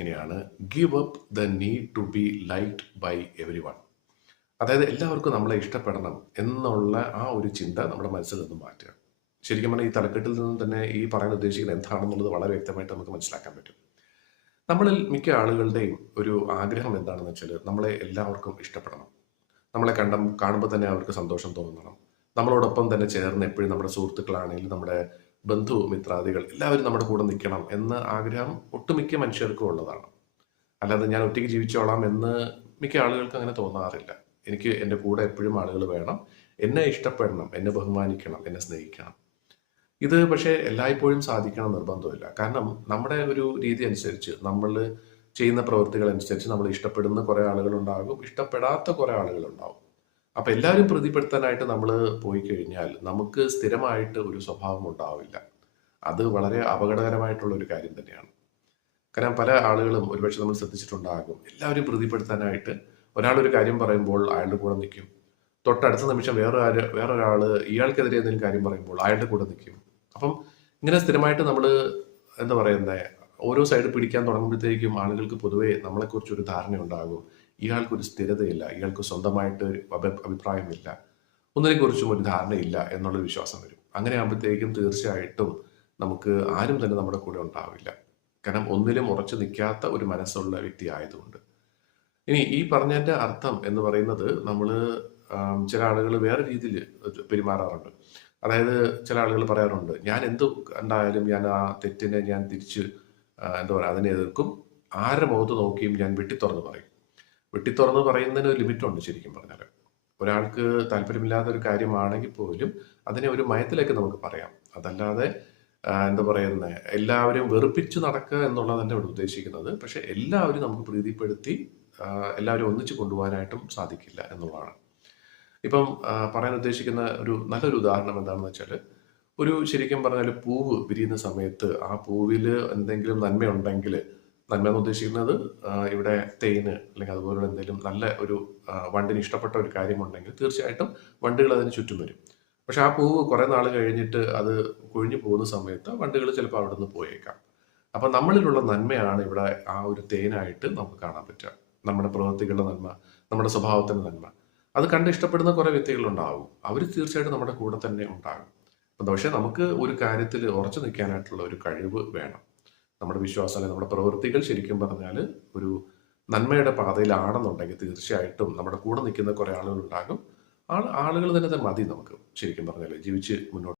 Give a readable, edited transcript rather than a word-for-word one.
ഇങ്ങനെയാണ്: give up the need to be liked by every one. അതായത് എല്ലാവർക്കും നമ്മളെ ഇഷ്ടപ്പെടണം എന്നുള്ള ആ ഒരു ചിന്ത നമ്മുടെ മനസ്സിൽ നിന്ന് മാറ്റുക. ശരിക്കും പറഞ്ഞാൽ ഈ തലക്കെട്ടിൽ നിന്നും തന്നെ ഈ പറയാൻ ഉദ്ദേശിക്കുന്നത് എന്താണെന്നുള്ളത് വളരെ വ്യക്തമായിട്ട് നമുക്ക് മനസ്സിലാക്കാൻ പറ്റും. നമ്മളിൽ മിക്ക ആളുകളുടെയും ഒരു ആഗ്രഹം എന്താണെന്ന് വെച്ചാൽ നമ്മളെ എല്ലാവർക്കും ഇഷ്ടപ്പെടണം. നമ്മളെ കാണുമ്പോൾ തന്നെ അവർക്ക് സന്തോഷം തോന്നണം. നമ്മളോടൊപ്പം തന്നെ ചേർന്ന് എപ്പോഴും നമ്മുടെ സുഹൃത്തുക്കളാണെങ്കിലും നമ്മുടെ ബന്ധു മിത്രാദികൾ എല്ലാവരും നമ്മുടെ കൂടെ നിൽക്കണം എന്ന ആഗ്രഹം ഒട്ടുമിക്ക മനുഷ്യർക്കും ഉള്ളതാണ്. അല്ലാതെ ഞാൻ ഒറ്റയ്ക്ക് ജീവിച്ചോളാം എന്ന് മിക്ക ആളുകൾക്ക് അങ്ങനെ തോന്നാറില്ല. എനിക്ക് എൻ്റെ കൂടെ എപ്പോഴും ആളുകൾ വേണം, എന്നെ ഇഷ്ടപ്പെടണം, എന്നെ ബഹുമാനിക്കണം, എന്നെ സ്നേഹിക്കണം. ഇത് പക്ഷേ എല്ലായ്പ്പോഴും സാധിക്കണം നിർബന്ധമില്ല. കാരണം നമ്മുടെ ഒരു രീതി അനുസരിച്ച് നമ്മൾ ചെയ്യുന്ന പ്രവൃത്തികൾ അനുസരിച്ച് നമ്മൾ ഇഷ്ടപ്പെടുന്ന കുറേ ആളുകളുണ്ടാകും, ഇഷ്ടപ്പെടാത്ത കുറേ ആളുകളുണ്ടാവും. അപ്പം എല്ലാവരും പ്രീതിപ്പെടുത്താനായിട്ട് നമ്മൾ പോയി കഴിഞ്ഞാൽ നമുക്ക് സ്ഥിരമായിട്ട് ഒരു സ്വഭാവം ഉണ്ടാവില്ല. അത് വളരെ അപകടകരമായിട്ടുള്ള ഒരു കാര്യം തന്നെയാണ്. കാരണം പല ആളുകളും ഒരുപക്ഷെ നമ്മൾ ശ്രദ്ധിച്ചിട്ടുണ്ടാകും, എല്ലാവരും പ്രീതിപ്പെടുത്താനായിട്ട് ഒരാളൊരു കാര്യം പറയുമ്പോൾ അയാളുടെ കൂടെ നിൽക്കും. തൊട്ടടുത്ത നിമിഷം വേറൊരാൾ ഇയാൾക്കെതിരെ എന്തെങ്കിലും കാര്യം പറയുമ്പോൾ അയാളുടെ കൂടെ നിൽക്കും. അപ്പം ഇങ്ങനെ സ്ഥിരമായിട്ട് നമ്മൾ എന്താ പറയുന്നത്, ഓരോ സൈഡ് പിടിക്കാൻ തുടങ്ങുമ്പോഴത്തേക്കും ആളുകൾക്ക് പൊതുവേ നമ്മളെക്കുറിച്ചൊരു ധാരണ ഉണ്ടാകും. ഇയാൾക്കൊരു സ്ഥിരതയില്ല, ഇയാൾക്ക് സ്വന്തമായിട്ട് അഭിപ്രായമില്ല, ഒന്നിനെക്കുറിച്ചും ഒരു ധാരണയില്ല എന്നുള്ളൊരു വിശ്വാസം വരും. അങ്ങനെ ആകുമ്പോഴത്തേക്കും തീർച്ചയായിട്ടും നമുക്ക് ആരും തന്നെ നമ്മുടെ കൂടെ ഉണ്ടാവില്ല. കാരണം ഒന്നിലും ഉറച്ചു നിൽക്കാത്ത ഒരു മനസ്സുള്ള വ്യക്തി ആയതുകൊണ്ട്. ഇനി ഈ പറഞ്ഞതിൻ്റെ അർത്ഥം എന്ന് പറയുന്നത് നമ്മൾ ചില ആളുകൾ വേറെ രീതിയിൽ പെരുമാറാറുണ്ട്. അതായത് ചില ആളുകൾ പറയാറുണ്ട്, ഞാൻ എന്ത് കണ്ടായാലും ഞാൻ ആ തെറ്റിനെ ഞാൻ തിരിച്ച് എന്താ പറയുക, അതിനെ എതിർക്കും. ആരുടെ മുഖത്ത് നോക്കിയും ഞാൻ വെട്ടിത്തുറന്ന് പറയും. വെട്ടിത്തുറന്ന് പറയുന്നതിന് ഒരു ലിമിറ്റുണ്ട് ശരിക്കും പറഞ്ഞാൽ. ഒരാൾക്ക് താല്പര്യമില്ലാത്ത ഒരു കാര്യമാണെങ്കിൽ പോലും അതിനെ ഒരു മയത്തിലേക്ക് നമുക്ക് പറയാം. അതല്ലാതെ എന്താ പറയുന്നത്, എല്ലാവരും വെറുപ്പിച്ച് നടക്കുക എന്നുള്ളതല്ല ഇവിടെ ഉദ്ദേശിക്കുന്നത്. പക്ഷെ എല്ലാവരും നമുക്ക് പ്രീതിപ്പെടുത്തി എല്ലാവരും ഒന്നിച്ച് കൊണ്ടുപോകാനായിട്ടും സാധിക്കില്ല എന്നുള്ളതാണ്. ഇപ്പം പറയാൻ ഉദ്ദേശിക്കുന്ന ഒരു നല്ലൊരു ഉദാഹരണം എന്താണെന്ന് വെച്ചാൽ, ഒരു ശരിക്കും പറഞ്ഞാൽ പൂവ് വിരിയുന്ന സമയത്ത് ആ പൂവിൽ എന്തെങ്കിലും നന്മയുണ്ടെങ്കിൽ, നന്മ എന്ന് ഉദ്ദേശിക്കുന്നത് ഇവിടെ തേന് അല്ലെങ്കിൽ അതുപോലുള്ള എന്തെങ്കിലും നല്ല ഒരു വണ്ടിന് ഇഷ്ടപ്പെട്ട ഒരു കാര്യമുണ്ടെങ്കിൽ തീർച്ചയായിട്ടും വണ്ടുകൾ അതിന് ചുറ്റും വരും. പക്ഷെ ആ പൂവ് കുറേ നാൾ കഴിഞ്ഞിട്ട് അത് കൊഴിഞ്ഞു പോകുന്ന സമയത്ത് വണ്ടുകൾ ചിലപ്പോൾ അവിടെ നിന്ന് പോയേക്കാം. അപ്പം നമ്മളിലുള്ള നന്മയാണ് ഇവിടെ ആ ഒരു തേനായിട്ട് നമുക്ക് കാണാൻ പറ്റുക. നമ്മുടെ പ്രവൃത്തികളുടെ നന്മ, നമ്മുടെ സ്വഭാവത്തിൻ്റെ നന്മ, അത് കണ്ട് ഇഷ്ടപ്പെടുന്ന കുറേ വ്യക്തികളുണ്ടാവും. അവർ തീർച്ചയായിട്ടും നമ്മുടെ കൂടെ തന്നെ ഉണ്ടാകും. പക്ഷേ നമുക്ക് ഒരു കാര്യത്തിൽ ഉറച്ചു നിൽക്കാനായിട്ടുള്ള ഒരു കഴിവ് വേണം. നമ്മുടെ വിശ്വാസം അല്ലെങ്കിൽ നമ്മുടെ പ്രവൃത്തികൾ ശരിക്കും പറഞ്ഞാൽ ഒരു നന്മയുടെ പാതയിലാണെന്നുണ്ടെങ്കിൽ തീർച്ചയായിട്ടും നമ്മുടെ കൂടെ നിൽക്കുന്ന കുറേ ആളുകളുണ്ടാകും. ആളുകൾ തന്നെ മതി നമുക്ക് ശരിക്കും പറഞ്ഞാൽ ജീവിച്ച് മുന്നോട്ട്